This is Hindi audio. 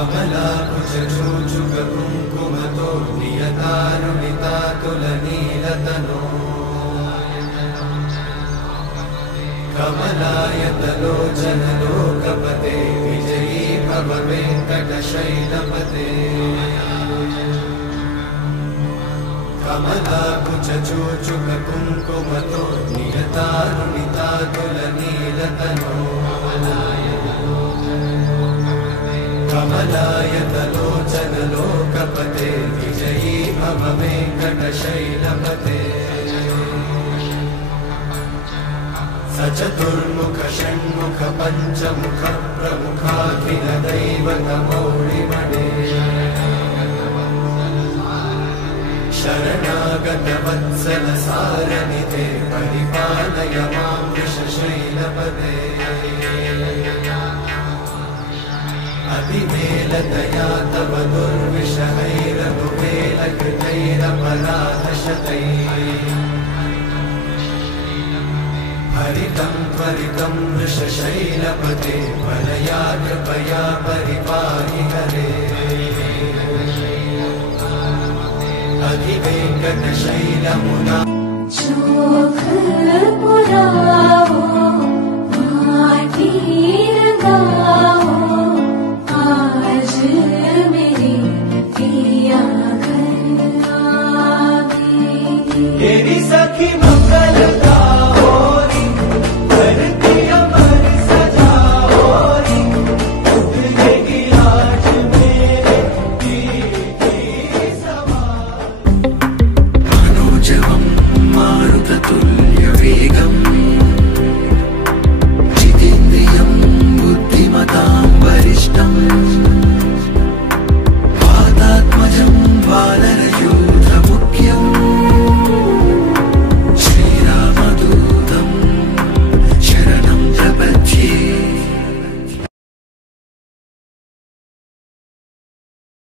कमलाकुच चूचुक कुङ्कुमतो नियतानुमिता तुलनीलतनो कमलायतलोचन लोकपते विजयी भव वेङ्कटशैलपते कमलाकुच चूचुक कुङ्कुमतो नियतानुमिता तुलनीलतनो कमलायतलोचन लोकपते विजयी भव वेङ्कटशैलपते सचतुर्मुख षण्मुख पञ्चमुख प्रमुखाखिल दैवतमौलिमणे शरणागत वत्सल सारनिधे परिपालय मां वृषशैलपते अतिवेलतया तव दुर्विषहैरनुवेलकृतैरपराधशतैः हरितं त्वरितं वृषशैलपते वरया कृपया परिपाहि हरे अधिवेङ्कटशैलमुना चोख पुरावो माटी लगाओ आज मेरे पिया घर आवे। तेरी सखी